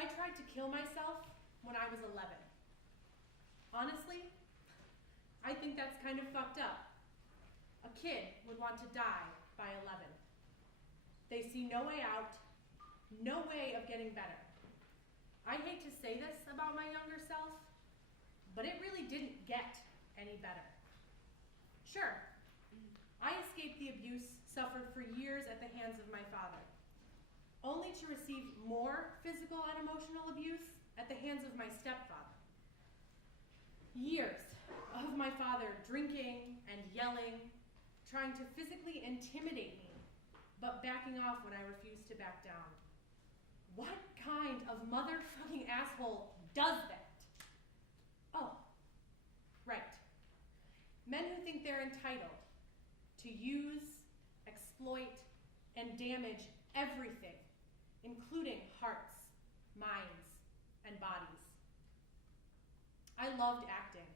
I tried to kill myself when I was 11. Honestly, I think that's kind of fucked up. A kid would want to die by 11. They see no way out, no way of getting better. I hate to say this about my younger self, but it really didn't get any better. Sure, I escaped the abuse suffered for years at the hands of my father, only to receive more physical and emotional abuse at the hands of my stepfather. Years of my father drinking and yelling, trying to physically intimidate me, but backing off when I refused to back down. What kind of motherfucking asshole does that? Oh, right. Men who think they're entitled to use, exploit, and damage everything, including hearts, minds, and bodies. I loved acting.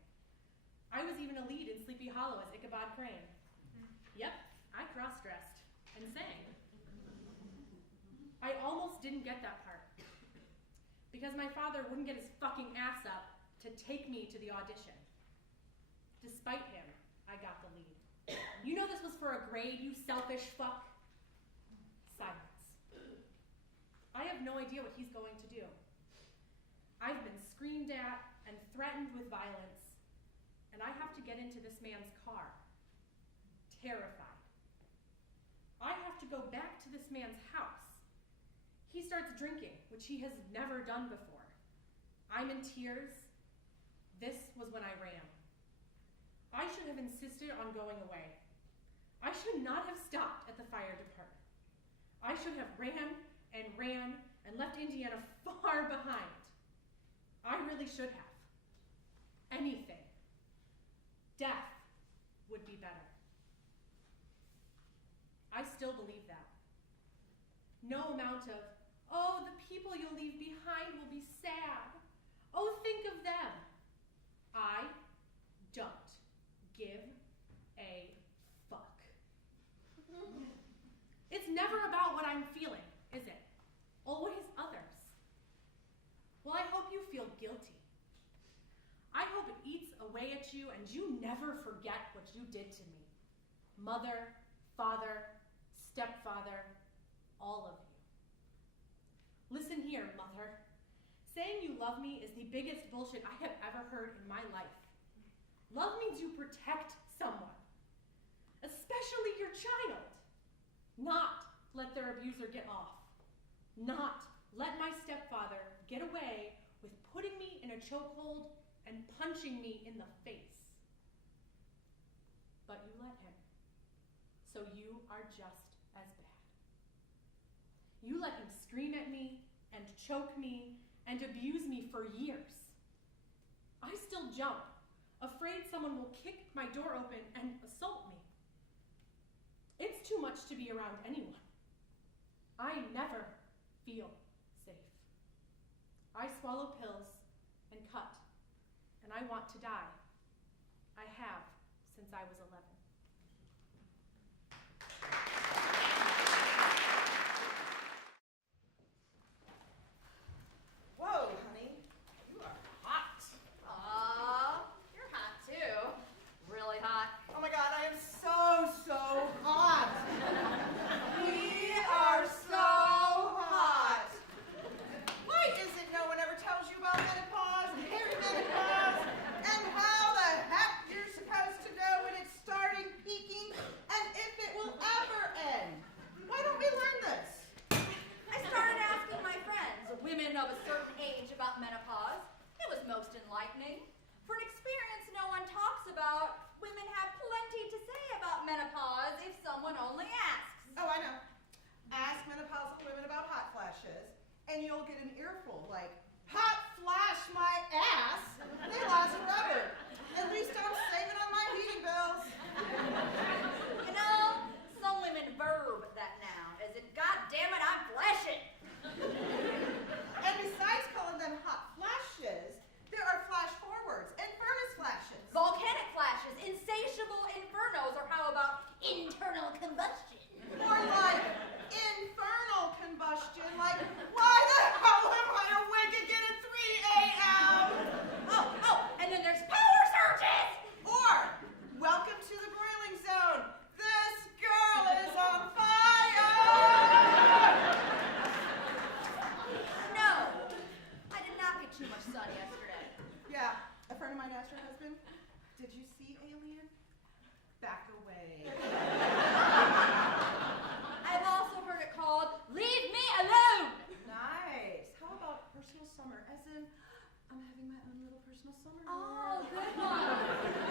I was even a lead in Sleepy Hollow as Ichabod Crane. Yep, I cross-dressed and sang. I almost didn't get that part because my father wouldn't get his fucking ass up to take me to the audition. Despite him, I got the lead. You know this was for a grade, you selfish fuck? Silence. I have no idea what he's going to do. I've been screamed at and threatened with violence, and I have to get into this man's car, terrified. I have to go back to this man's house. He starts drinking, which he has never done before. I'm in tears. This was when I ran. I should have insisted on going away. I should not have stopped at the fire department. I should have ran and left Indiana far behind. I really should have. Anything. Death would be better. I still believe that. No amount of, oh, the people you'll leave behind will be sad. Oh, think of them. I don't give a fuck. It's never about what I'm feeling, is it? Always others. Well, I hope you feel guilty. I hope it eats away at you and you never forget what you did to me. Mother, father, stepfather, all of you. Listen here, mother. Saying you love me is the biggest bullshit I have ever heard in my life. Love means you protect someone, especially your child. Not let their abuser get off. Not let my stepfather get away with putting me in a chokehold and punching me in the face. But you let him. So you are just as bad. You let him scream at me and choke me and abuse me for years. I still jump, afraid someone will kick my door open and assault me. It's too much to be around anyone. I never feel safe. I swallow pills and cut, and I want to die. I have since I was 11. Whoa, honey, you are hot. You're hot too. Really hot. Oh my God, I am so hot. We are so hot. Why is it no one ever tells you about menopause and perimenopause and how the heck you're supposed to know when it's starting, peaking, and if it will ever end? Why don't we learn this? I started asking my friends, women of a certain age, about menopause. It was most enlightening. For an experience no one talks about, women have plenty to say about menopause if someone only asks. Oh, I know. Ask menopausal women about hot flashes, and you'll get an earful like, hot flash my ass. They last forever. At least I'm saving on my heating bills. You know, some women verb that noun as if, God damn it, I'm flashing. And besides calling them hot flashes, there are flash forwards and furnace flashes. Volcanic flashes, insatiable infernos, or how about internal combustion? More like infernal combustion, like, why the hell am I awake? Did you see, alien? Back away. I've also heard it called, leave me alone! Nice. How about personal summer? As in, I'm having my own little personal summer. Oh, good one.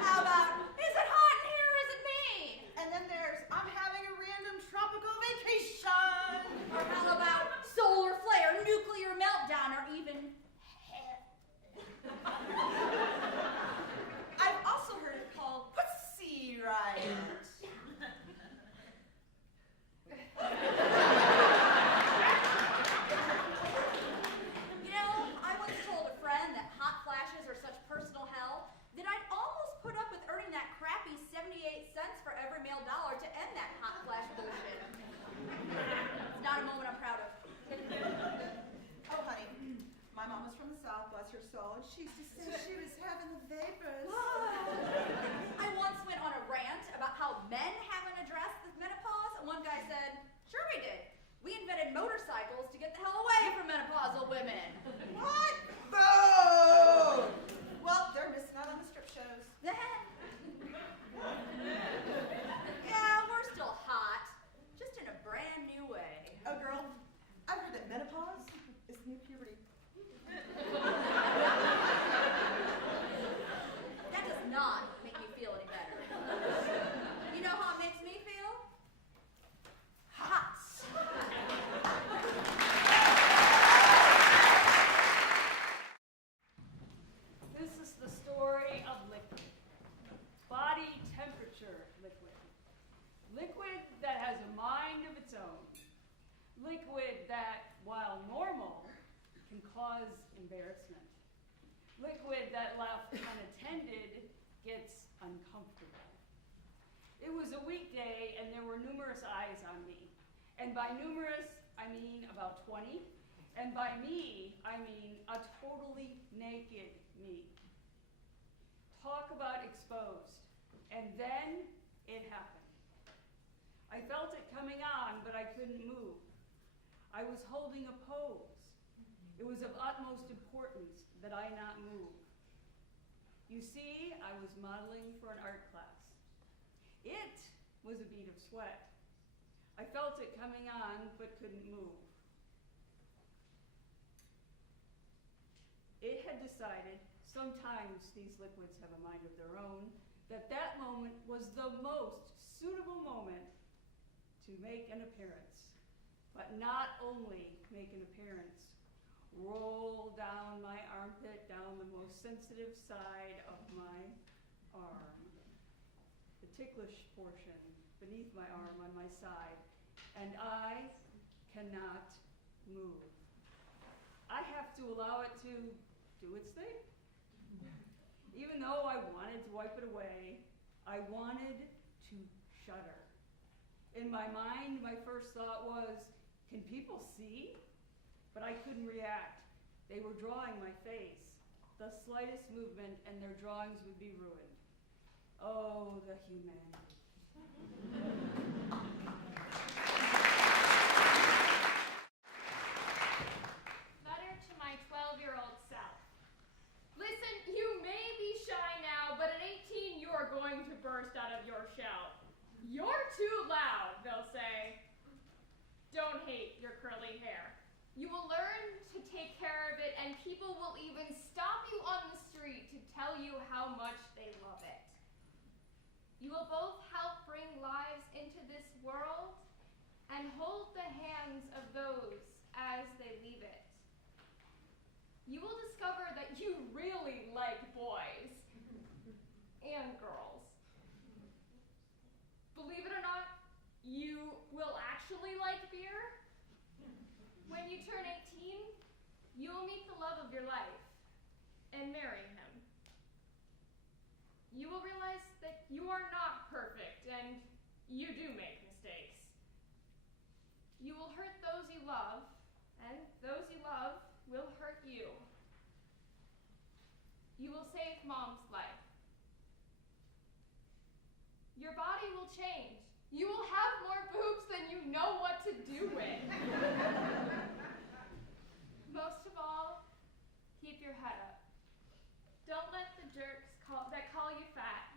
How about, is it hot in here or is it me? And then there's, I'm having a random tropical vacation. Or how about solar flare, nuclear meltdown, or even hell? I've also heard it called Pussy Riot. You know, I once told a friend that hot flashes are such personal hell that I'd almost put up with earning that crappy 78 cents for every male dollar to end that hot flash bullshit. It's not a moment I'm proud of. Oh, honey, my mom was from the South, bless her soul, and she used to say she was having the vapors. I once went on a rant about how men haven't addressed the menopause, and one guy said, sure we did. We invented motorcycles to get the hell away from menopausal women. What? Boo! Well, they're missing out on the strip shows. Yeah, we're still hot, just in a brand new way. Oh, girl, I've heard that menopause is new puberty. That does not make me feel any better. You know how it makes me feel? Hot. This is the story of liquid. Body temperature liquid. Liquid that has a mind of its own. Liquid that, while normal, can cause embarrassment. Liquid that, left unattended, gets uncomfortable. It was a weekday and there were numerous eyes on me. And by numerous, I mean about 20. And by me, I mean a totally naked me. Talk about exposed. And then it happened. I felt it coming on, but I couldn't move. I was holding a pose. It was of utmost importance that I not move. You see, I was modeling for an art class. It was a bead of sweat. I felt it coming on, but couldn't move. It had decided, sometimes these liquids have a mind of their own, that that moment was the most suitable moment to make an appearance. But not only make an appearance, roll down my armpit, down the most sensitive side of my arm. The ticklish portion beneath my arm on my side, and I cannot move. I have to allow it to do its thing. Even though I wanted to wipe it away, I wanted to shudder. In my mind, my first thought was, can people see? But I couldn't react. They were drawing my face. The slightest movement and their drawings would be ruined. Oh, the humanity. Letter to my 12-year-old self. Listen, you may be shy now, but at 18 you are going to burst out of your shell. You're too loud, they'll say. Don't hate your curly hair. You will learn to take care of it, and people will even stop you on the street to tell you how much they love it. You will both help bring lives into this world and hold the hands of those as they leave it. You will discover that you really like boys and girls. Believe it or not, you will actually like beer. When you turn 18, you will meet the love of your life and marry him. You will realize that you are not perfect and you do make mistakes. You will hurt those you love, and those you love will hurt you. You will save Mom's life. Your body will change. You will have more boobs than you know what to do with. Most of all, keep your head up. Don't let the jerks that call you fat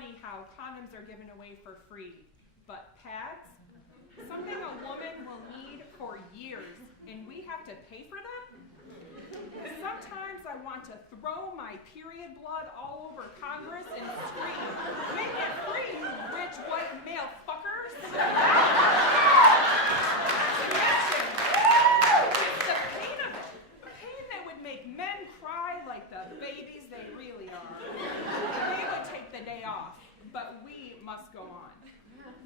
funny how condoms are given away for free, but pads? Something a woman will need for years, and we have to pay for them? Sometimes I want to throw my period blood all over Congress and scream, "Make it free, you rich white male fuckers!" It's the pain of it. Pain that would make men cry like the babies they really are. They would take the day off, but we must go on.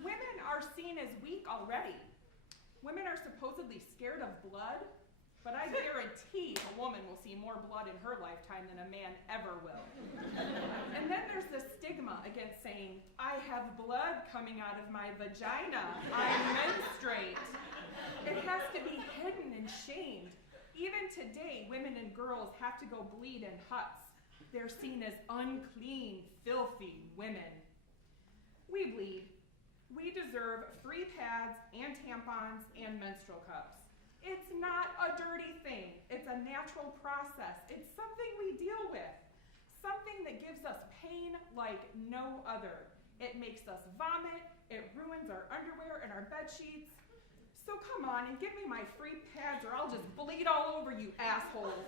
Women are seen as weak already. Women are supposedly scared of blood, but I guarantee a woman will see more blood in her lifetime than a man ever will. And then there's the stigma against saying, "I have blood coming out of my vagina. I menstruate." It has to be hidden and shamed. Even today, women and girls have to go bleed in huts. They're seen as unclean, filthy women. We bleed. We deserve free pads and tampons and menstrual cups. It's not a dirty thing. It's a natural process. It's something we deal with. Something that gives us pain like no other. It makes us vomit. It ruins our underwear and our bed sheets. So come on and give me my free pads or I'll just bleed all over you assholes.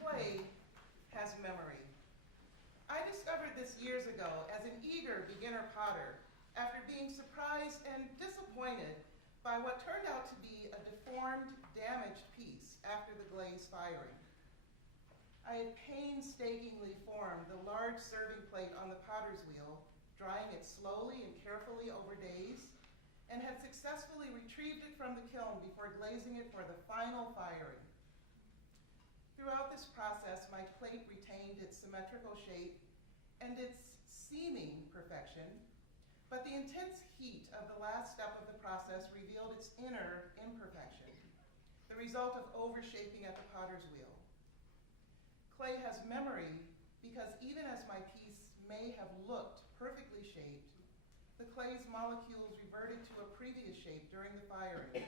Clay has memory. I discovered this years ago as an eager beginner potter after being surprised and disappointed by what turned out to be a deformed, damaged piece after the glaze firing. I had painstakingly formed the large serving plate on the potter's wheel, drying it slowly and carefully over days, and had successfully retrieved it from the kiln before glazing it for the final firing. Throughout this process, my plate retained its symmetrical shape and its seeming perfection, but the intense heat of the last step of the process revealed its inner imperfection, the result of overshaping at the potter's wheel. Clay has memory because even as my piece may have looked perfectly shaped, the clay's molecules reverted to a previous shape during the firing,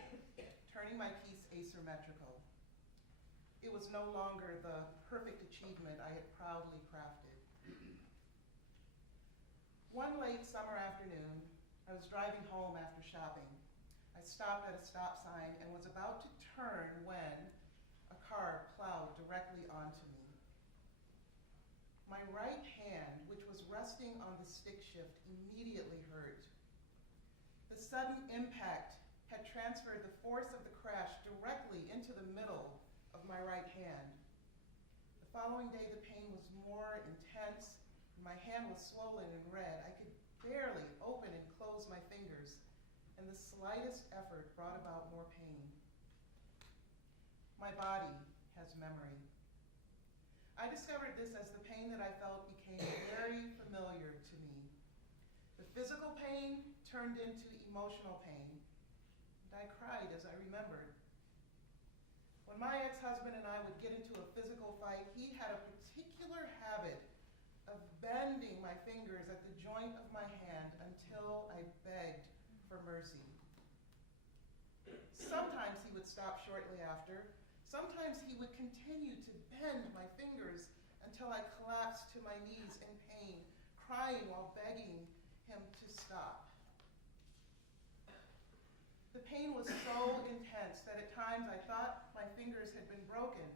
turning my piece asymmetrical. It was no longer the perfect achievement I had proudly crafted. One late summer afternoon, I was driving home after shopping. I stopped at a stop sign and was about to turn when a car plowed directly onto me. My right hand, which was resting on the stick shift, immediately hurt. The sudden impact had transferred the force of the crash directly into the middle of my right hand. The following day, the pain was more intense, and my hand was swollen and red. I could barely open and close my fingers, and the slightest effort brought about more pain. My body has memory. I discovered this as the pain that I felt became very familiar to me. The physical pain turned into emotional pain, and I cried as I remembered. When my ex-husband and I would get into a physical fight, he had a particular habit of bending my fingers at the joint of my hand until I begged for mercy. Sometimes he would stop shortly after. Sometimes he would continue to bend my fingers until I collapsed to my knees in pain, crying while begging him to stop. The pain was so intense that at times I thought my fingers had been broken.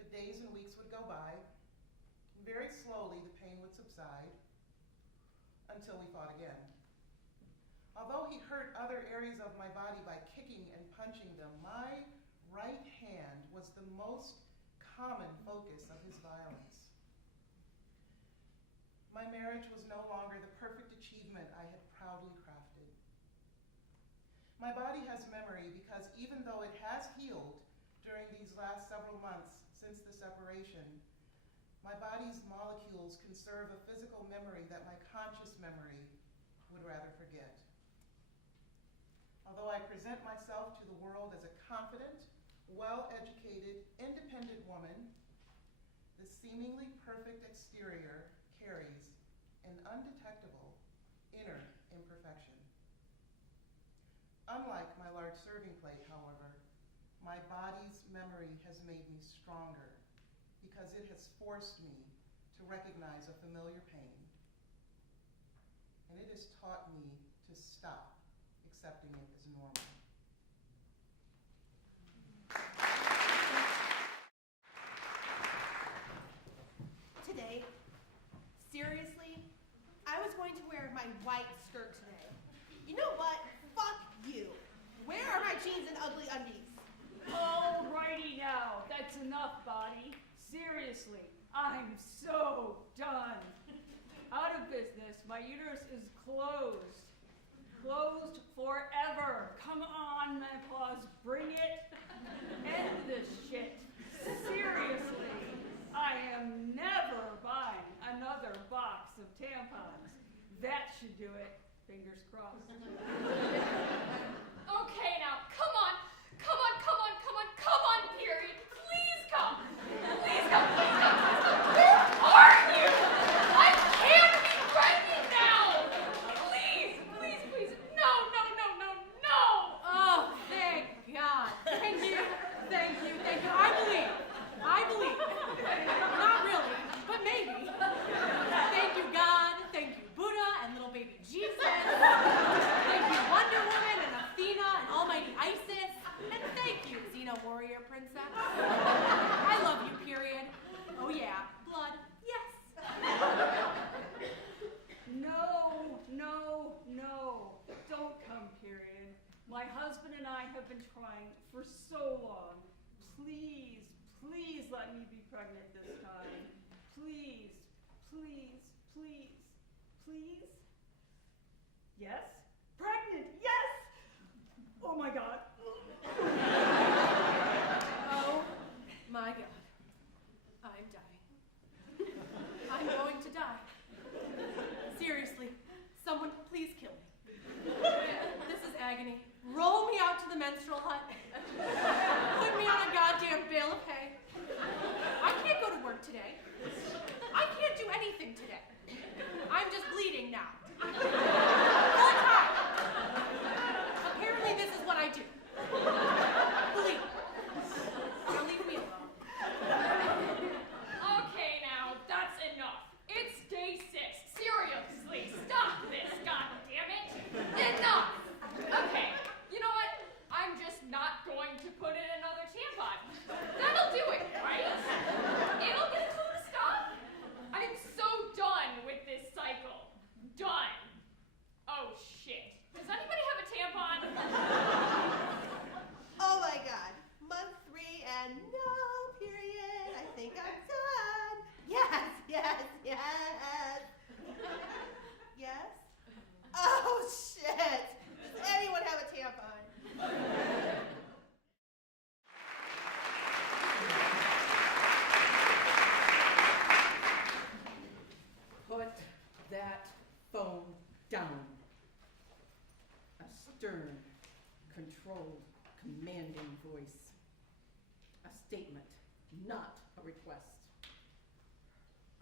But days and weeks would go by, and very slowly the pain would subside until we fought again. Although he hurt other areas of my body by kicking and punching them, my right hand was the most common focus of his violence. My marriage was no longer the perfect achievement I had proudly crafted. My body has memory because even though it has healed during these last several months since the separation, my body's molecules conserve a physical memory that my conscious memory would rather forget. Although I present myself to the world as a confident, well-educated, independent woman, the seemingly perfect exterior carries an undetectable inner imperfection. Unlike my large serving plate, however, My body's memory has made me stronger because it has forced me to recognize a familiar pain. And it has taught me to stop accepting it as normal. Today, seriously, I was going to wear my white skirt today. You know what? Fuck you. Where are my jeans and ugly undies? Alrighty now, that's enough, body. Seriously, I'm so done. Out of business, my uterus is closed. Closed forever. Come on, Menopause, bring it. End this shit. Seriously, I am never buying another box of tampons. That should do it. Fingers crossed. Okay, now, come on, period. Please come. Please come. Where are you? I can't be pregnant now. Please. No. Oh, thank God. Thank you. I believe. Not really, but maybe. Thank you, God. Thank you, Buddha and little baby Jesus. Thank you, Wonder Woman and Athena and Almighty Isis. And thank you, Xena Warrior Princess. I love you, period. Oh yeah, blood, yes. No. Don't come, period. My husband and I have been trying for so long. Please let me be pregnant this time. Please. Yes? Pregnant, yes! Oh my God. Oh my God. I'm dying. I'm going to die. Seriously, someone please kill me. This is agony. Roll me out to the menstrual hut. Put me on a goddamn bale of hay. I can't go to work today. I can't do anything today. I'm just bleeding now. Full time. Apparently this is what I do. Bleed. Now leave me alone. Okay, now, that's enough. It's day 6. Seriously, stop this, goddammit. Enough. Okay, you know what? I'm just not going to put in another tampon. That'll do it, right? It'll get cool to stop. I'm so done with this cycle. Done. Oh, shit. Does anybody have a tampon? Oh my God. Month 3 and no period. I think I'm done. Yes. Yes? Oh shit. Does anyone have a tampon? Put that phone down. A stern, controlled, commanding voice. A statement, not a request.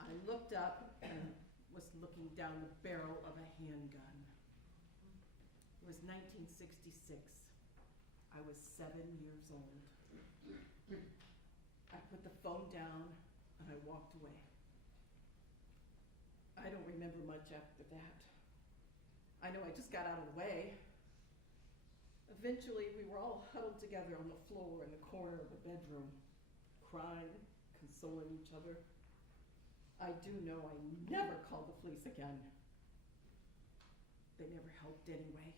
I looked up and was looking down the barrel of a handgun. It was 1966. I was 7 years old. I put the phone down and I walked away. I don't remember much after that. I know I just got out of the way. Eventually, we were all huddled together on the floor in the corner of the bedroom, crying, consoling each other. I do know I never called the police again. They never helped anyway.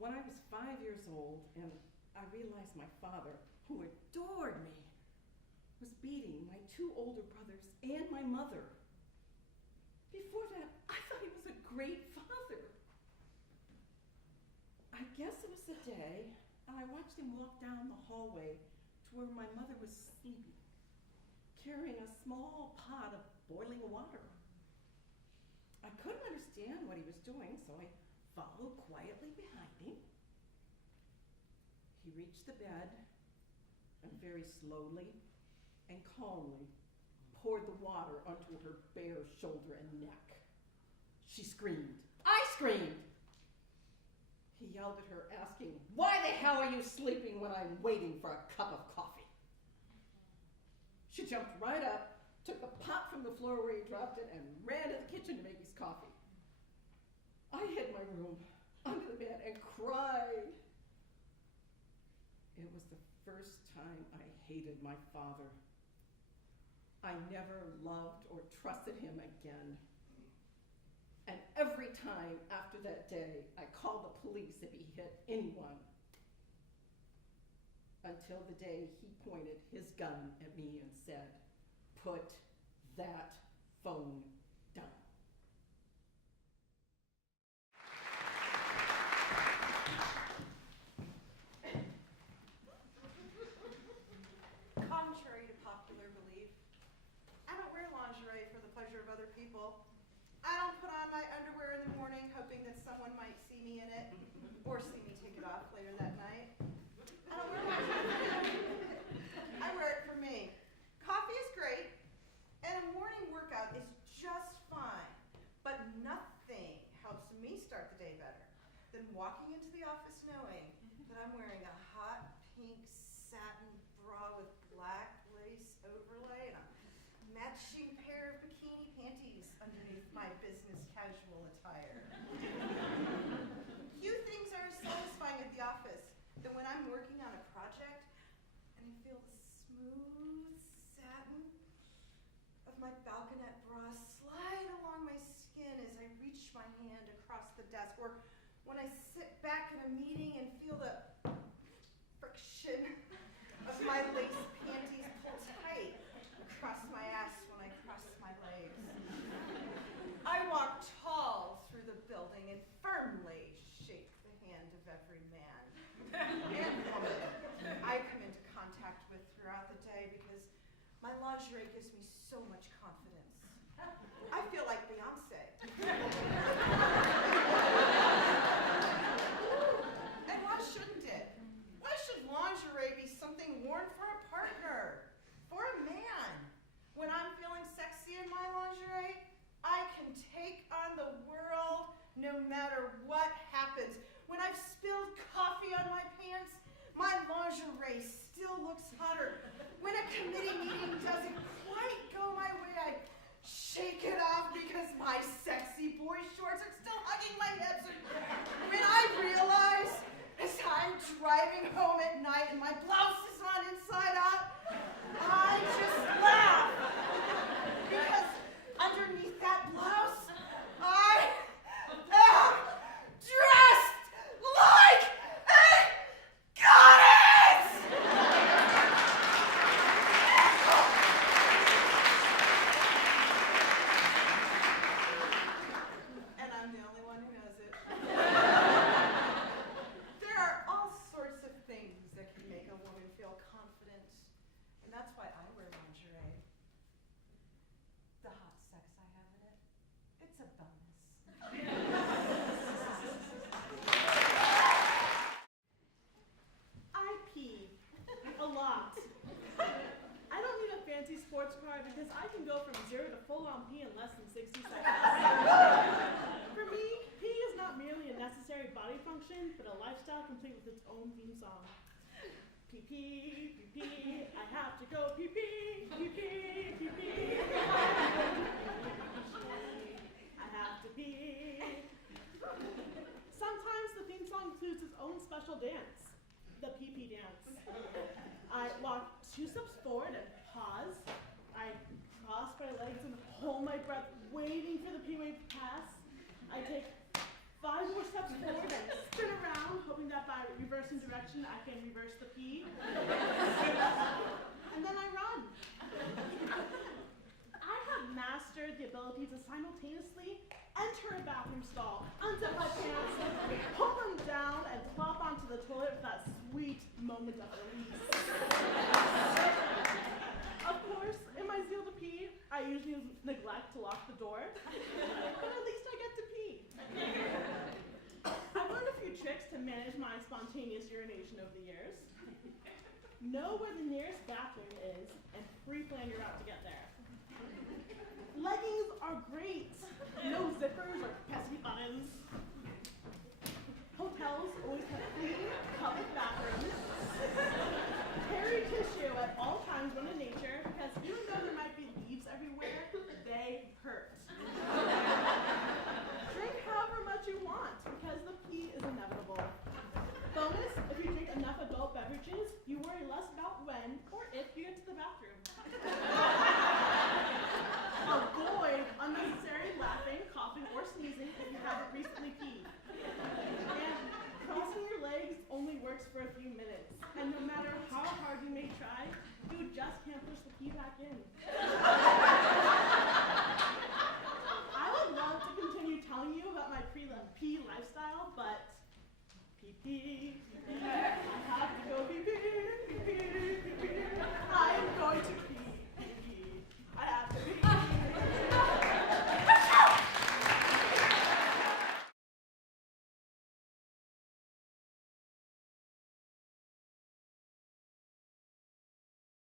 When I was 5 years old and I realized my father, who adored me, was beating my 2 older brothers and my mother. Before that, I thought he was a great father. I guess it was the day, and I watched him walk down the hallway to where my mother was sleeping, carrying a small pot of boiling water. I couldn't understand what he was doing, so I followed quietly behind him. He reached the bed and very slowly and calmly poured the water onto her bare shoulder and neck. She screamed. I screamed. He yelled at her, asking, "Why the hell are you sleeping when I'm waiting for a cup of coffee?" She jumped right up, took the pot from the floor where he dropped it, and ran to the kitchen to make his coffee. I hid my room under the bed and cried. It was the first time I hated my father. I never loved or trusted him again. And every time after that day, I called the police if he hit anyone. Until the day he pointed his gun at me and said, "Put that phone down." Contrary to popular belief, I don't wear lingerie for the pleasure of other people. I don't put on my underwear in the morning hoping that someone might see me in it or see me take it off later that night. I don't wear lingerie. I wear it for me. Coffee is great, and a morning workout is just fine, but nothing helps me start the day better than walking into the office knowing that I'm wearing a hot pink satin bra with black lace overlay and a matching pair of bikini panties underneath my business casual attire. Few things are as satisfying at the office than when I'm working on a project and I feel the smooth satin of my balconette bra slide along my skin as I reach my hand across the desk, or when I sit back in a meeting and feel the friction of my lace panties pull tight across my ass when I cross my legs. I walk tall through the building and firmly shake the hand of every man and woman I come into contact with throughout the day because my lingerie gives me so much confidence. I feel like Beyonce. And why shouldn't it? Why should lingerie be something worn for a partner, for a man? When I'm feeling sexy in my lingerie, I can take on the world no matter what happens. When I've spilled coffee on my pants, my lingerie still looks hotter. When a committee meeting doesn't quite go my way, I shake it off because my sexy boy shorts are still hugging my hips. When I realize, as I'm driving home at night and my blouse is on inside out, I just laugh. Because underneath that blouse, I am dressed like a goddess! And I'm the only one who knows it. There are all sorts of things that can make a woman feel confident, and that's why I wear lingerie. The hot sex I have in it, it's a bonus. I pee a lot. I don't need a fancy sports car because I can go from 0 to full-on pee in less than 60 seconds. For me, pee is not merely a necessary body function, but a lifestyle complete with its own theme song. Pee pee, pee pee, I have to go pee pee, pee pee, pee pee. I have to pee. Sometimes the theme song includes its own special dance, the pee pee dance. I walk 2 steps forward and pause. I cross my legs and hold my breath, waiting for the pee wave to pass. I take 5 more steps forward and spin around, hoping that by reversing direction I can reverse the pee. And then I run. I have mastered the ability to simultaneously enter a bathroom stall, unzip my pants, pull them down, and plop onto the toilet with that sweet moment of release. Of course, in my zeal to pee, I usually neglect to lock the door, but at least I get to pee. I've learned a few tricks to manage my spontaneous urination over the years. Know where the nearest bathroom is and pre-plan your route to get there. Leggings are great. No zippers or pesky buttons. Hotels always times run in nature because even though there might be leaves everywhere, they hurt. Drink however much you want because the pee is inevitable. Bonus, if you drink enough adult beverages, you worry less about when or if you get to the bathroom. Avoid unnecessary laughing, coughing, or sneezing if you haven't recently peed. And crossing your legs only works for a few minutes. And no matter how hard you may try, you just can't push the pee back in.